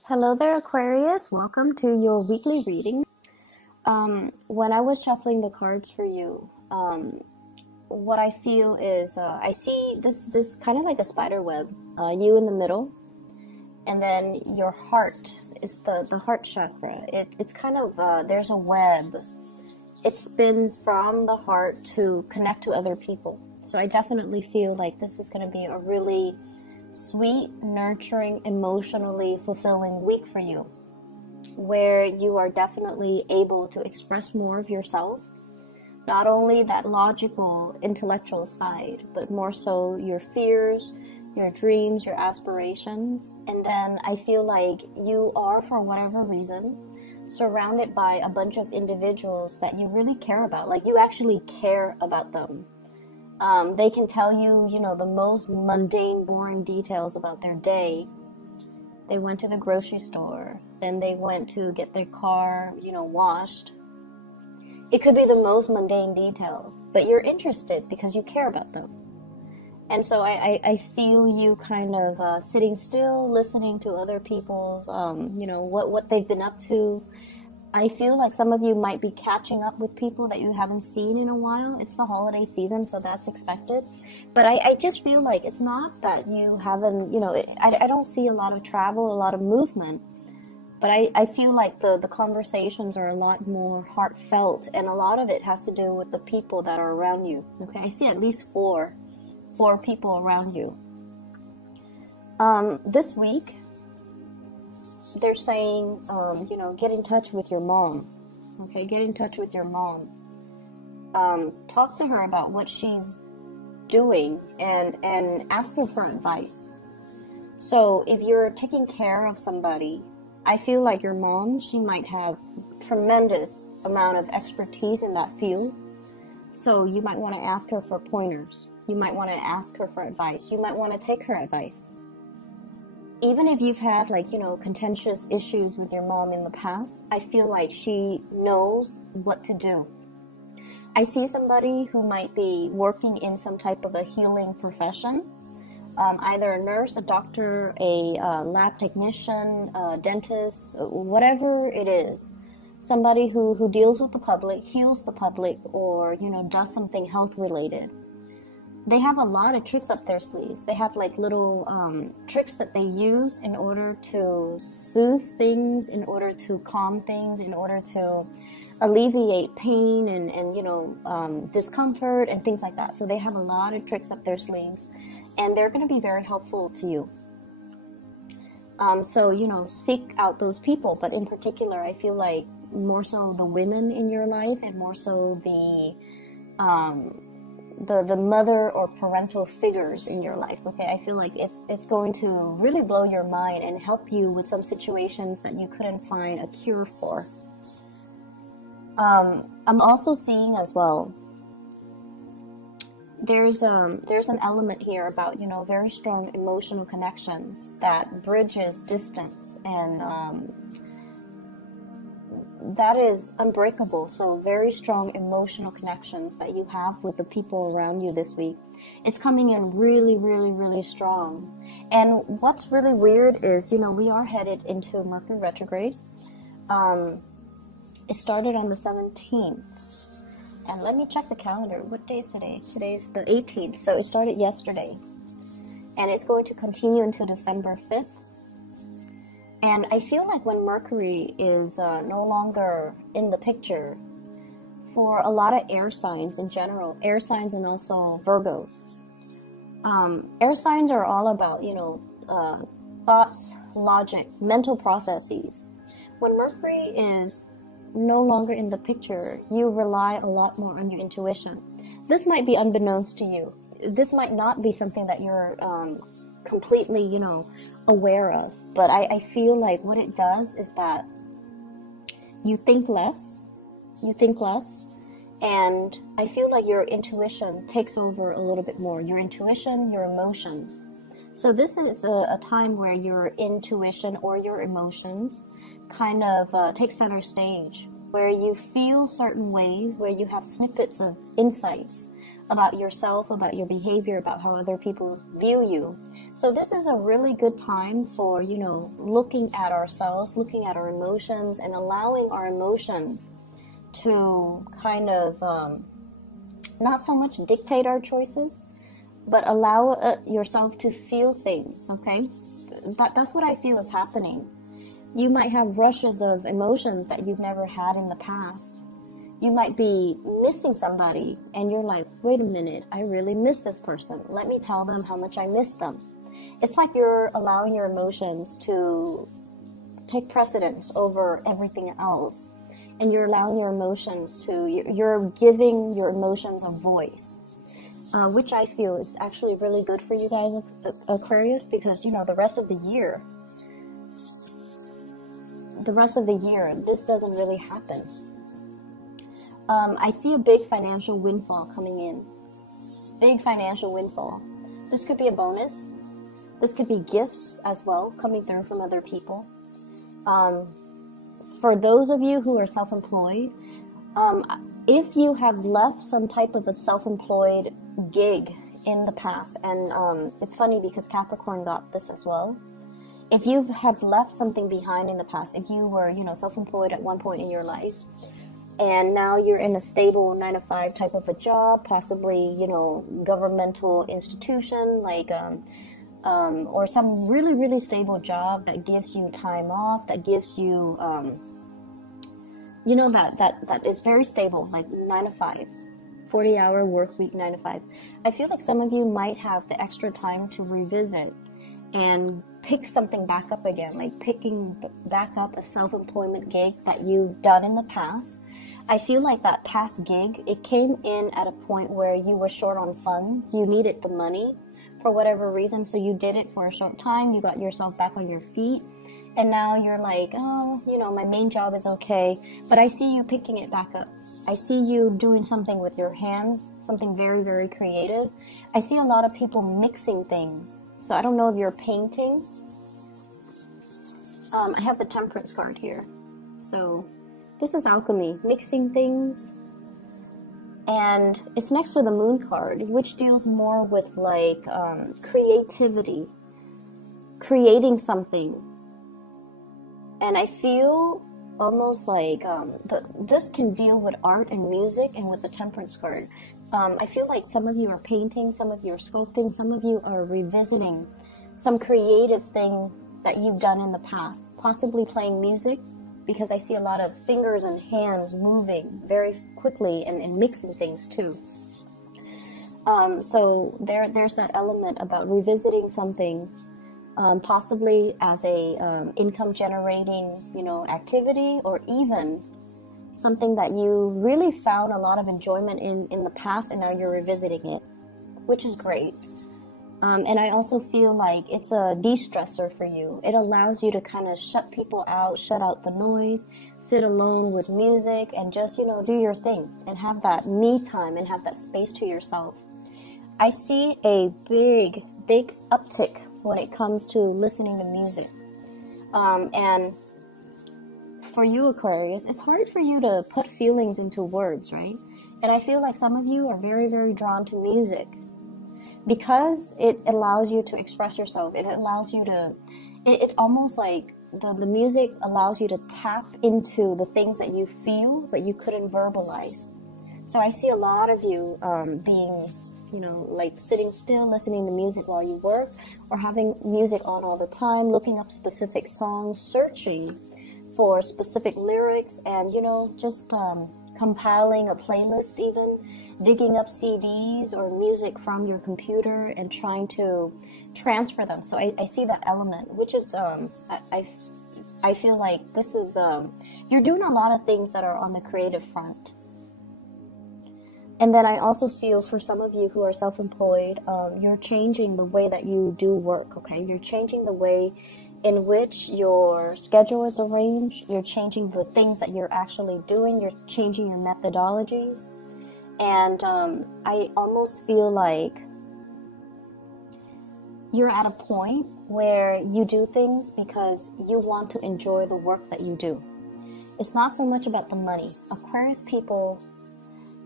Hello there, Aquarius. Welcome to your weekly reading. When I was shuffling the cards for you, what I feel is I see this kind of like a spider web, you in the middle, and then your heart is the heart chakra. It's kind of, there's a web. It spins from the heart to connect to other people. So I definitely feel like this is going to be a really sweet, nurturing, emotionally fulfilling week for you, where you are definitely able to express more of yourself, not only that logical, intellectual side, but more so your fears, your dreams, your aspirations. And then I feel like you are, for whatever reason, surrounded by a bunch of individuals that you really care about. Like, you actually care about them. They can tell you, the most mundane, boring details about their day. They went to the grocery store, then they went to get their car, washed. It could be the most mundane details, but you're interested because you care about them. And so I feel you kind of sitting still, listening to other people's, what they've been up to. I feel like some of you might be catching up with people that you haven't seen in a while. It's the holiday season, so that's expected. But I just feel like it's not that you haven't, I don't see a lot of travel, a lot of movement. But I feel like the conversations are a lot more heartfelt, and a lot of it has to do with the people that are around you. Okay, I see at least four people around you. This week, they're saying, get in touch with your mom. Okay, get in touch with your mom. Talk to her about what she's doing and ask her for advice. So if you're taking care of somebody, I feel like your mom, she might have tremendous amount of expertise in that field. So you might want to ask her for pointers. You might want to ask her for advice. You might want to take her advice. Even if you've had contentious issues with your mom in the past, I feel like she knows what to do. I see somebody who might be working in some type of a healing profession, either a nurse, a doctor, a lab technician, a dentist, whatever it is. Somebody who deals with the public, heals the public, or, does something health related. They have a lot of tricks up their sleeves. They have little tricks that they use in order to soothe things, in order to calm things, in order to alleviate pain and discomfort and things like that. So they have a lot of tricks up their sleeves, and they're going to be very helpful to you. So seek out those people. But in particular, I feel like more so the women in your life, and more so the mother or parental figures in your life. Okay, I feel like it's going to really blow your mind and help you with some situations that you couldn't find a cure for. I'm also seeing as well, there's an element here about very strong emotional connections that bridges distance, and that is unbreakable. So very strong emotional connections that you have with the people around you this week. It's coming in really, really, really strong. And what's really weird is, we are headed into Mercury retrograde. It started on the 17th. And let me check the calendar. What day is today? Today's the 18th. So it started yesterday. And it's going to continue until December 5th. And I feel like when Mercury is no longer in the picture, for a lot of air signs in general, air signs and also Virgos, air signs are all about, thoughts, logic, mental processes. When Mercury is no longer in the picture, you rely a lot more on your intuition. This might be unbeknownst to you. This might not be something that you're completely, aware of. But I feel like what it does is that you think less, and I feel like your intuition takes over a little bit more. Your intuition, your emotions. So this is a time where your intuition or your emotions kind of take center stage, where you feel certain ways, where you have snippets of insights about yourself, about your behavior, about how other people view you. So this is a really good time for, you know, looking at ourselves, looking at our emotions, and allowing our emotions to kind of not so much dictate our choices, but allow yourself to feel things, okay? That's what I feel is happening. You might have rushes of emotions that you've never had in the past. You might be missing somebody and you're like, wait a minute, I really miss this person. Let me tell them how much I miss them. It's like you're allowing your emotions to take precedence over everything else. And you're allowing your emotions to, you're giving your emotions a voice. Which I feel is actually really good for you guys, Aquarius, because, you know, the rest of the year, this doesn't really happen. I see a big financial windfall coming in. Big financial windfall. This could be a bonus. This could be gifts as well, coming through from other people. For those of you who are self-employed, if you have left some type of a self-employed gig in the past, and it's funny because Capricorn got this as well. If you have left something behind in the past, if you were, you know, self-employed at one point in your life, and now you're in a stable 9-to-5 type of a job, possibly, you know, governmental institution, like, or some really, really stable job that gives you time off, that gives you, you know, that is very stable, like 9-to-5, 40-hour work week, 9-to-5. I feel like some of you might have the extra time to revisit and pick something back up again, like picking back up a self-employment gig that you've done in the past. I feel like that past gig, it came in at a point where you were short on funds. You needed the money for whatever reason, so you did it for a short time. You got yourself back on your feet, and now you're like, oh, you know, my main job is okay, but I see you picking it back up. I see you doing something with your hands, something very, very creative. I see a lot of people mixing things. So I don't know if you're painting. I have the Temperance card here. So this is alchemy, mixing things. And it's next to the Moon card, which deals more with like creativity, creating something. And I feel almost like this can deal with art and music, and with the Temperance card. I feel like some of you are painting, some of you are sculpting, some of you are revisiting some creative thing that you've done in the past, possibly playing music, because I see a lot of fingers and hands moving very quickly and mixing things too. So there's that element about revisiting something, possibly as a income generating, you know, activity, or even something that you really found a lot of enjoyment in the past, and now you're revisiting it, which is great. And I also feel like it's a de-stressor for you. It allows you to kind of shut people out, shut out the noise, sit alone with music, and just, you know, do your thing and have that me time and have that space to yourself. I see a big uptick when it comes to listening to music. And for you, Aquarius, it's hard for you to put feelings into words, right? And I feel like some of you are very, very drawn to music because it allows you to express yourself. It allows you to, it almost like the music allows you to tap into the things that you feel, but you couldn't verbalize. So I see a lot of you being, you know, like sitting still, listening to music while you work, or having music on all the time, looking up specific songs, searching for specific lyrics, and, you know, just compiling a playlist, even digging up CDs or music from your computer and trying to transfer them. So I see that element, which is I feel like this is you're doing a lot of things that are on the creative front. And then I also feel for some of you who are self-employed, you're changing the way that you do work, okay? You're changing the way in which your schedule is arranged. You're changing the things that you're actually doing. You're changing your methodologies. And I almost feel like you're at a point where you do things because you want to enjoy the work that you do. It's not so much about the money. Aquarius people,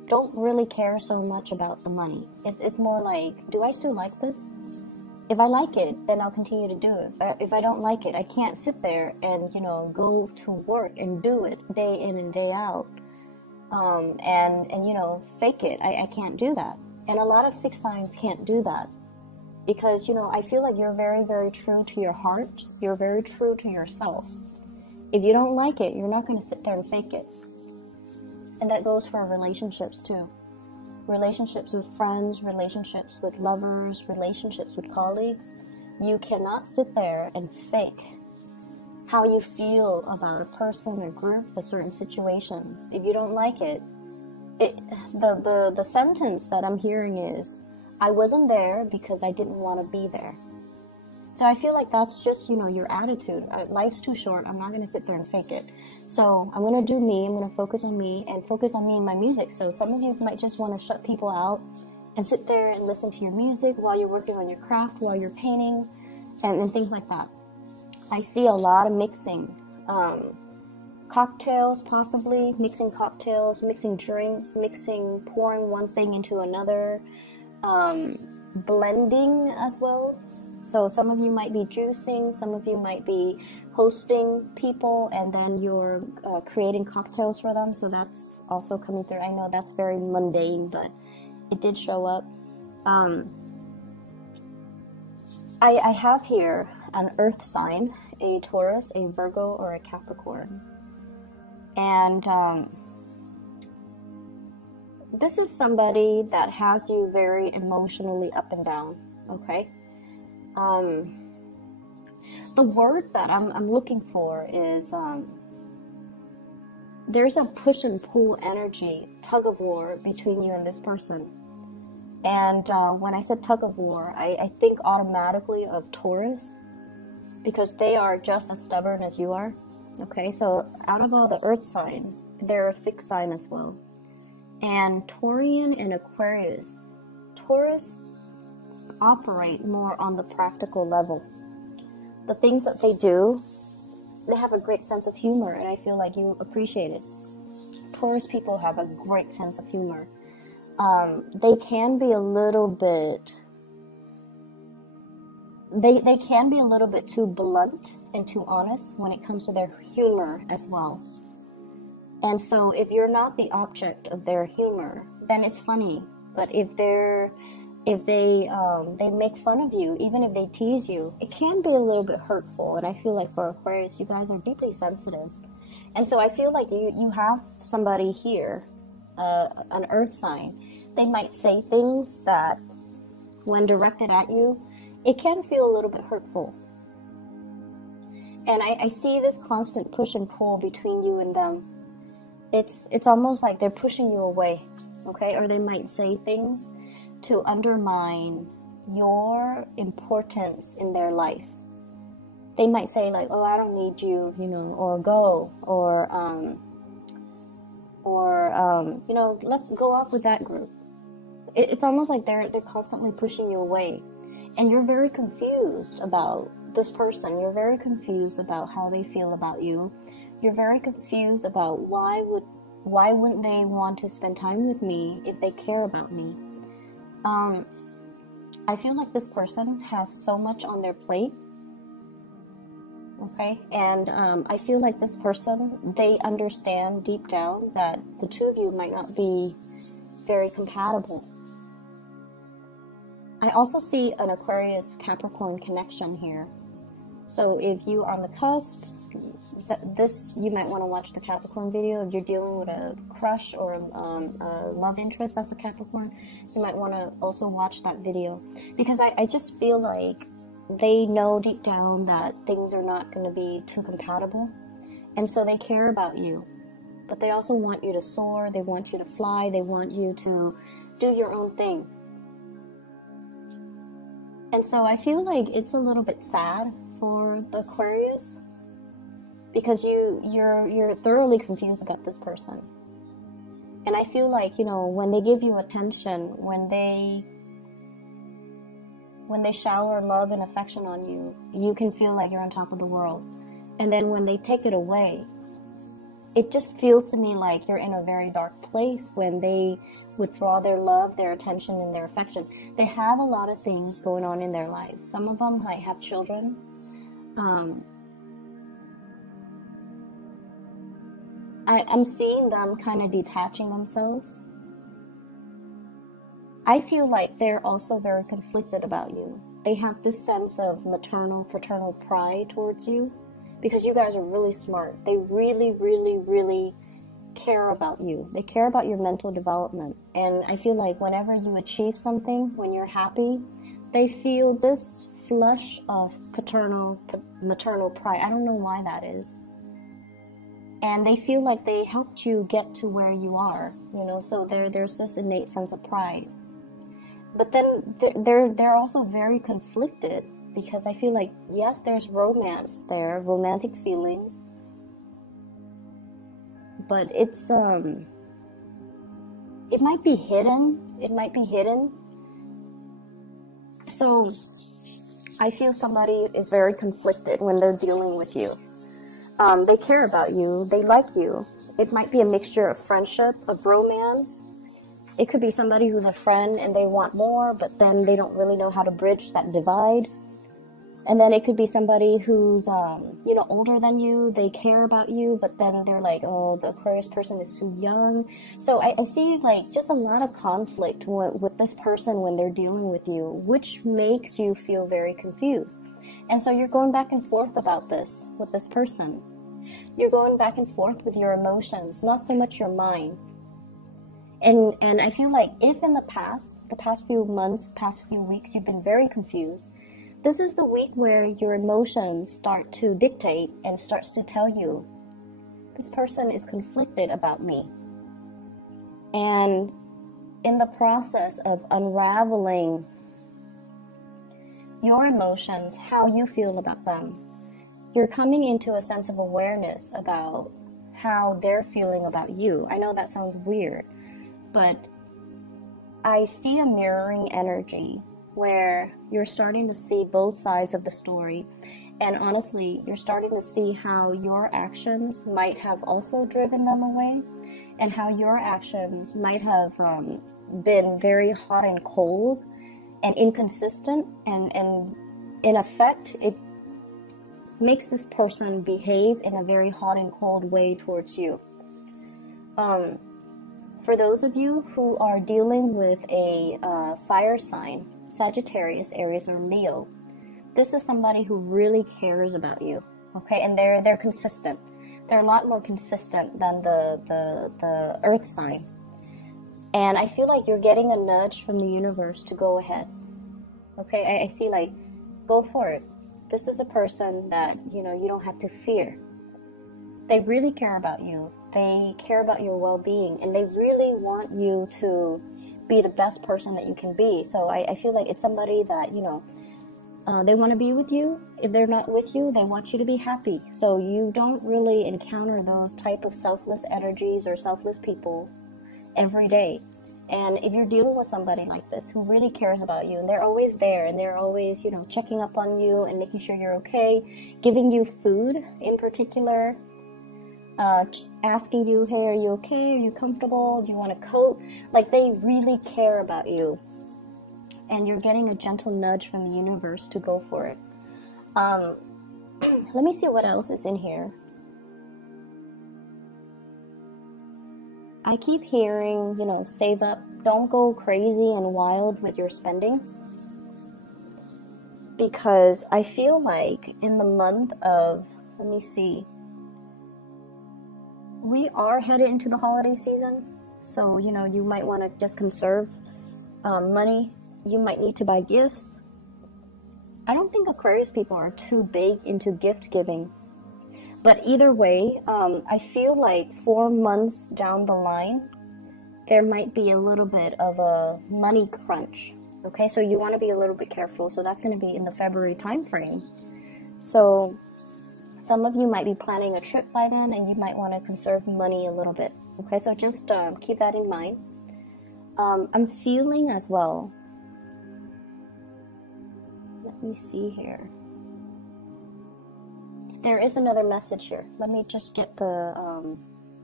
don't really care so much about the money. It's more like, do I still like this? If I like it, then I'll continue to do it. If I don't like it, I can't sit there and, you know, go to work and do it day in and day out. And you know, fake it. I can't do that. And a lot of fixed signs can't do that. Because, you know, I feel like you're very, very true to your heart. You're very true to yourself. If you don't like it, you're not going to sit there and fake it. And that goes for relationships too. Relationships with friends, relationships with lovers, relationships with colleagues. You cannot sit there and fake how you feel about a person or group, a certain situations. If you don't like it, the sentence that I'm hearing is, I wasn't there because I didn't want to be there. So I feel like that's just, you know, your attitude. Life's too short. I'm not going to sit there and fake it. So I'm going to do me. I'm going to focus on me and focus on me and my music. So some of you might just want to shut people out and sit there and listen to your music while you're working on your craft, while you're painting, and things like that. I see a lot of mixing. Cocktails, possibly. Mixing cocktails, mixing drinks, pouring one thing into another. Blending as well. So some of you might be juicing, some of you might be hosting people, and then you're creating cocktails for them. So that's also coming through. I know that's very mundane, but it did show up. I have here an earth sign, a Taurus, a Virgo, or a Capricorn. And this is somebody that has you very emotionally up and down, okay? The word that I'm looking for is, there's a push and pull energy, tug of war between you and this person. And when I said tug of war, I think automatically of Taurus, because they are just as stubborn as you are, okay? So out of all the earth signs, they're a fixed sign as well. And Taurian and Aquarius, Taurus operate more on the practical level. The things that they do, they have a great sense of humor, and I feel like you appreciate it. Taurus people have a great sense of humor. They can be a little bit, they can be a little bit too blunt and too honest when it comes to their humor as well. And so if you're not the object of their humor, then it's funny. But if they make fun of you, even if they tease you, it can be a little bit hurtful. And I feel like for Aquarius, you guys are deeply sensitive. And so I feel like you have somebody here, an earth sign. They might say things that, when directed at you, it can feel a little bit hurtful. And I see this constant push and pull between you and them. It's almost like they're pushing you away, okay? Or they might say things to undermine your importance in their life. They might say like, oh, I don't need you, you know, or go, or you know, let's go off with that group. It's almost like they're constantly pushing you away. And you're very confused about this person. You're very confused about how they feel about you. You're very confused about why wouldn't they want to spend time with me if they care about me? I feel like this person has so much on their plate, okay? And I feel like this person, they understand deep down that the two of you might not be very compatible. I also see an Aquarius Capricorn connection here. So if you're on the cusp, you might want to watch the Capricorn video. If you're dealing with a crush or a love interest that's a Capricorn, you might want to also watch that video. Because I just feel like they know deep down that things are not going to be too compatible. And so they care about you. But they also want you to soar. They want you to fly. They want you to do your own thing. And so I feel like it's a little bit sad for the Aquarius, because you're thoroughly confused about this person. And I feel like, you know, when they give you attention, when they shower love and affection on you, you can feel like you're on top of the world. And then when they take it away, it just feels to me like you're in a very dark place when they withdraw their love, their attention, and their affection. They have a lot of things going on in their lives. Some of them might have children. I'm seeing them kind of detaching themselves. I feel like they're also very conflicted about you. They have this sense of maternal, paternal pride towards you because you guys are really smart. They really, really, really care about you. They care about your mental development. And I feel like whenever you achieve something, when you're happy, they feel this flush of paternal, maternal pride. I don't know why that is. And they feel like they helped you get to where you are, you know, so there's this innate sense of pride. But then they're also very conflicted because I feel like, yes, there's romance there, romantic feelings, but it's it might be hidden. It might be hidden. So I feel somebody is very conflicted when they're dealing with you. They care about you. They like you. It might be a mixture of friendship, of romance. It could be somebody who's a friend and they want more, but then they don't really know how to bridge that divide. And then it could be somebody who's, you know, older than you. They care about you, but then they're like, oh, the Aquarius person is too young. So I see like just a lot of conflict with this person when they're dealing with you, which makes you feel very confused. And so you're going back and forth about this with this person. You're going back and forth with your emotions, not so much your mind. And I feel like if in the past few months, past few weeks, you've been very confused, this is the week where your emotions start to dictate and starts to tell you, this person is conflicted about me. And in the process of unraveling your emotions, how you feel about them, you're coming into a sense of awareness about how they're feeling about you. I know that sounds weird, but I see a mirroring energy where you're starting to see both sides of the story. And honestly, you're starting to see how your actions might have also driven them away, and how your actions might have been very hot and cold and inconsistent, and in effect, it makes this person behave in a very hot and cold way towards you. For those of you who are dealing with a fire sign, Sagittarius, Aries, or Leo, this is somebody who really cares about you, okay? And they're consistent. They're a lot more consistent than the Earth sign. And I feel like you're getting a nudge from the universe to go ahead, okay? I see like, go for it. This is a person that, you know, you don't have to fear. They really care about you. They care about your well-being, and they really want you to be the best person that you can be. So I feel like it's somebody that, you know, they want to be with you. If they're not with you, they want you to be happy. So you don't really encounter those type of selfless energies or selfless people every day. And if you're dealing with somebody like this who really cares about you, and they're always there, and they're always, you know, checking up on you and making sure you're okay, giving you food in particular, asking you, hey, are you okay? Are you comfortable? Do you want a coat? Like, they really care about you. And you're getting a gentle nudge from the universe to go for it. Let me see what else is in here. I keep hearing, you know, save up. Don't go crazy and wild with your spending. Because I feel like in the month of, let me see, we are headed into the holiday season. So, you know, you might want to just conserve money. You might need to buy gifts. I don't think Aquarius people are too big into gift giving. But either way, I feel like 4 months down the line, there might be a little bit of a money crunch. Okay, so you want to be a little bit careful. So that's going to be in the February time frame. So some of you might be planning a trip by then, and you might want to conserve money a little bit. Okay, so just keep that in mind. I'm feeling as well. Let me see here. There is another message here. Let me just get the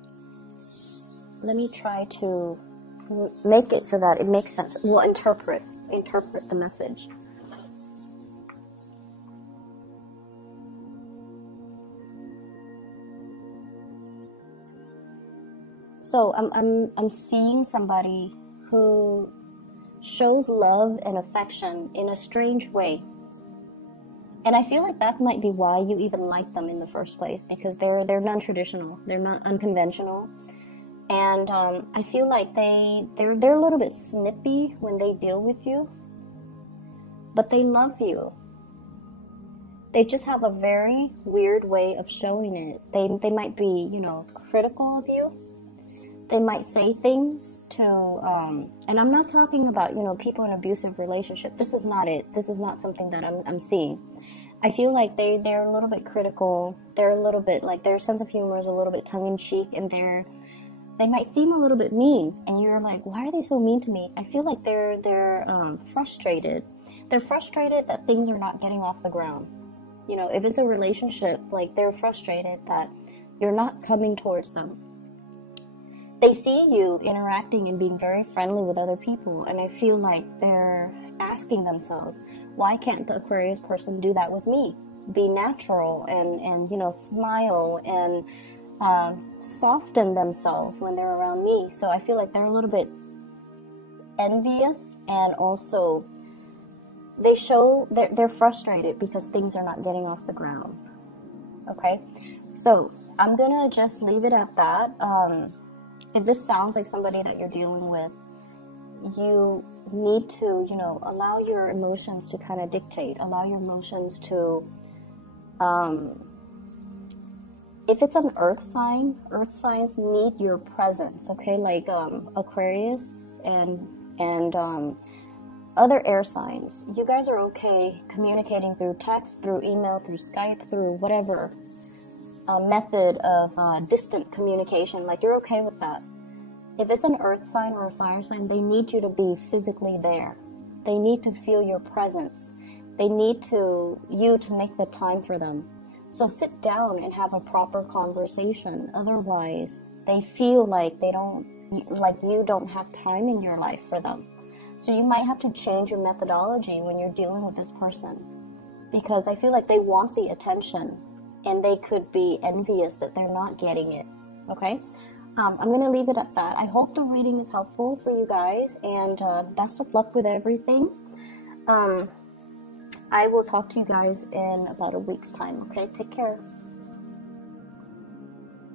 let me try to make it so that it makes sense. We'll interpret the message. So I'm seeing somebody who shows love and affection in a strange way. And I feel like that might be why you even like them in the first place, because they're non-traditional, they're not unconventional. And I feel like they're a little bit snippy when they deal with you, but they love you. They just have a very weird way of showing it. They might be, you know, critical of you. They might say things to, and I'm not talking about, you know, people in abusive relationship. This is not it. This is not something that I'm seeing. I feel like they're a little bit critical. They're a little bit, like, their sense of humor is a little bit tongue-in-cheek, and they might seem a little bit mean, and you're like, why are they so mean to me? I feel like they're frustrated. They're frustrated that things are not getting off the ground. You know, if it's a relationship, like, they're frustrated that you're not coming towards them. They see you interacting and being very friendly with other people, and I feel like they're asking themselves, why can't the Aquarius person do that with me? Be natural and you know, smile and soften themselves when they're around me. So I feel like they're a little bit envious, and also they show they're frustrated because things are not getting off the ground. Okay, so I'm gonna just leave it at that. If this sounds like somebody that you're dealing with, you need to, you know, allow your emotions to kind of dictate, allow your emotions to, if it's an earth signs need your presence, okay? Like Aquarius and other air signs. You guys are okay communicating through text, through email, through Skype, through whatever method of distant communication. Like, you're okay with that. If it's an earth sign or a fire sign, they need you to be physically there. They need to feel your presence. They need you to make the time for them. So sit down and have a proper conversation. Otherwise, they feel like you don't have time in your life for them. So you might have to change your methodology when you're dealing with this person, because I feel like they want the attention, and they could be envious that they're not getting it. Okay? I'm going to leave it at that. I hope the reading is helpful for you guys, and best of luck with everything. I will talk to you guys in about a week's time. Okay? Take care.